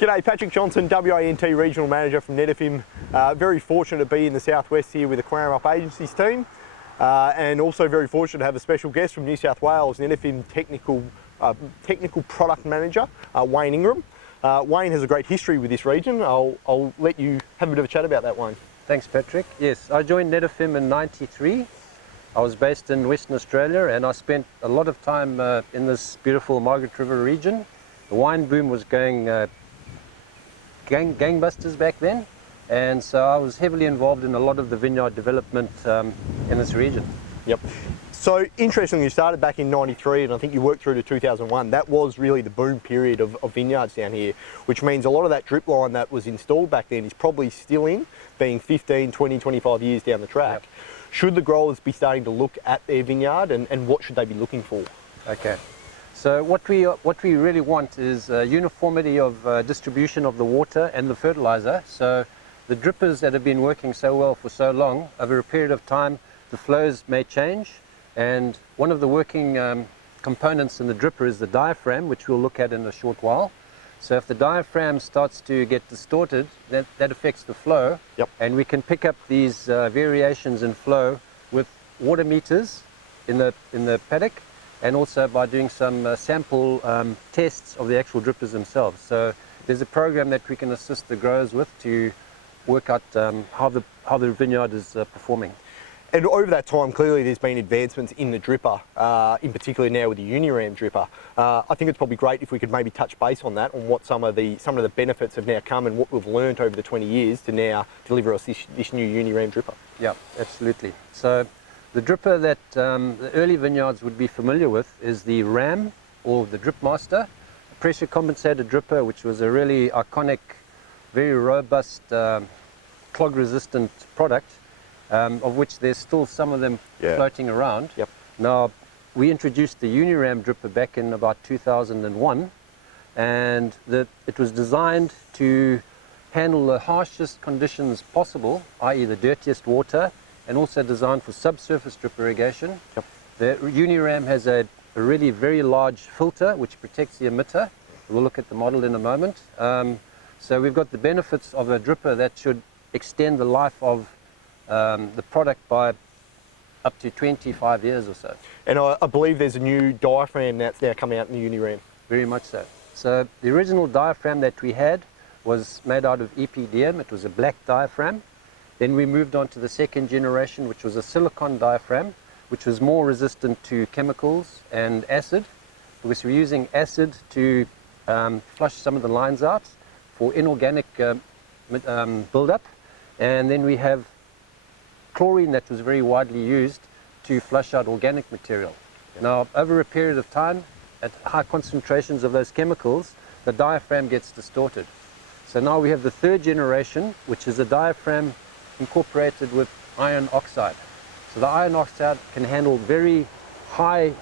G'day, Patrick Johnson, WANT Regional Manager from Netafim. Very fortunate to be in the southwest here with the Cowaramup Agencies team, and also very fortunate to have a special guest from New South Wales, Netafim Technical Product Manager, Wayne Ingram. Wayne has a great history with this region. I'll let you have a bit of a chat about that, Wayne. Thanks, Patrick. Yes, I joined Netafim in '93. I was based in Western Australia and I spent a lot of time in this beautiful Margaret River region. The wine boom was going gangbusters back then, and so I was heavily involved in a lot of the vineyard development in this region. Yep. So interestingly, you started back in '93 and I think you worked through to 2001. That was really the boom period of vineyards down here, which means a lot of that drip line that was installed back then is probably still in, being 15, 20, 25 years down the track. Yep. Should the growers be starting to look at their vineyard and what should they be looking for? Okay. So what we really want is uniformity of distribution of the water and the fertiliser. So the drippers that have been working so well for so long, over a period of time, the flows may change. And one of the working components in the dripper is the diaphragm, which we'll look at in a short while. So if the diaphragm starts to get distorted, that affects the flow. Yep. And we can pick up these variations in flow with water meters in the paddock, and also by doing some sample tests of the actual drippers themselves. So there's a program that we can assist the growers with to work out how the vineyard is performing. And over that time, clearly there's been advancements in the dripper, in particular now with the UNIRAM dripper. I think it's probably great if we could maybe touch base on that, on what some of the benefits have now come and what we've learned over the 20 years to now deliver us this new UNIRAM dripper. Yeah, absolutely. So the dripper that the early vineyards would be familiar with is the RAM, or the Drip Master, a pressure compensated dripper, which was a really iconic, very robust, clog resistant product, of which there's still some of them floating around. Yep. Now, we introduced the UNIRAM dripper back in about 2001, and it was designed to handle the harshest conditions possible, i.e. the dirtiest water, and also designed for subsurface drip irrigation. Yep. The UNIRAM has a really very large filter which protects the emitter. We'll look at the model in a moment. So we've got the benefits of a dripper that should extend the life of the product by up to 25 years or so. And I believe there's a new diaphragm that's now come out in the UNIRAM. Very much so. So the original diaphragm that we had was made out of EPDM. It was a black diaphragm. Then we moved on to the second generation, which was a silicon diaphragm, which was more resistant to chemicals and acid, because we're using acid to flush some of the lines out for inorganic buildup. And then we have chlorine that was very widely used to flush out organic material. Now, over a period of time, at high concentrations of those chemicals, the diaphragm gets distorted. So now we have the third generation, which is a diaphragm incorporated with iron oxide. So the iron oxide can handle very high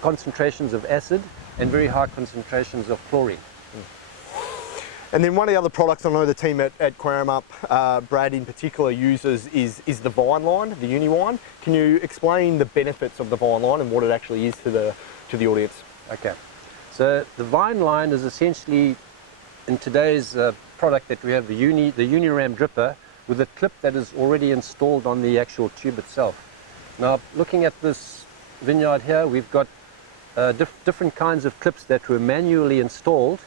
concentrations of acid and very high concentrations of chlorine. And then one of the other products I know the team at Cowaramup, Brad in particular, uses is the vineline, the UniWine. Can you explain the benefits of the vineline and what it actually is to the audience? Okay, so the vineline is essentially, in today's product that we have, the UNIRAM dripper, with a clip that is already installed on the actual tube itself. Now, looking at this vineyard here, we've got different kinds of clips that were manually installed,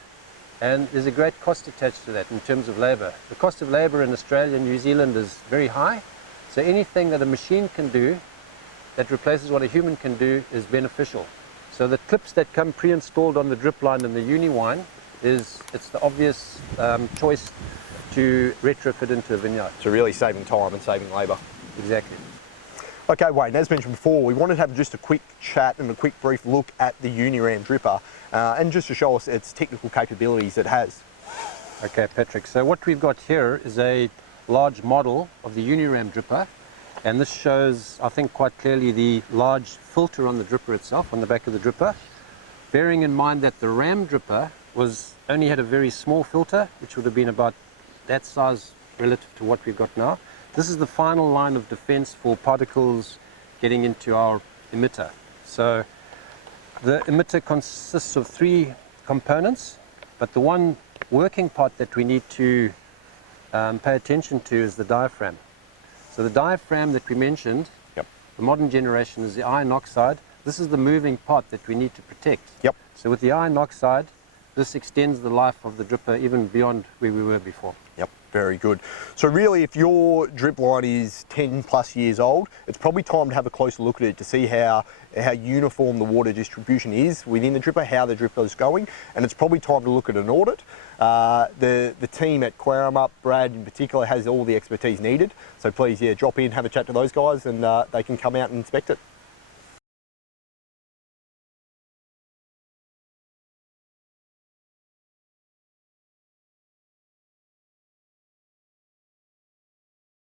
and there's a great cost attached to that in terms of labour. The cost of labour in Australia and New Zealand is very high, so anything that a machine can do that replaces what a human can do is beneficial. So the clips that come pre-installed on the drip line and the UniWine, it's the obvious choice to retrofit into a vineyard. So really saving time and saving labour. Exactly. Okay, Wayne, as mentioned before, we wanted to have just a quick chat and a quick brief look at the UNIRAM dripper, and just to show us its technical capabilities it has. Okay, Patrick, so what we've got here is a large model of the UNIRAM dripper, and this shows, I think, quite clearly the large filter on the dripper itself, on the back of the dripper, bearing in mind that the RAM dripper only had a very small filter, which would have been about that size relative to what we've got now. This is the final line of defense for particles getting into our emitter. So the emitter consists of 3 components, but the one working part that we need to pay attention to is the diaphragm. So the diaphragm that we mentioned, Yep. the modern generation, is the iron oxide. This is the moving part that we need to protect. Yep. So with the iron oxide, this extends the life of the dripper even beyond where we were before. Yep, very good. So really, if your drip line is 10 plus years old, it's probably time to have a closer look at it to see how uniform the water distribution is within the dripper, how the dripper is going, and it's probably time to look at an audit. The team at Cowaramup, Brad in particular, has all the expertise needed. So please, yeah, drop in, have a chat to those guys, and they can come out and inspect it.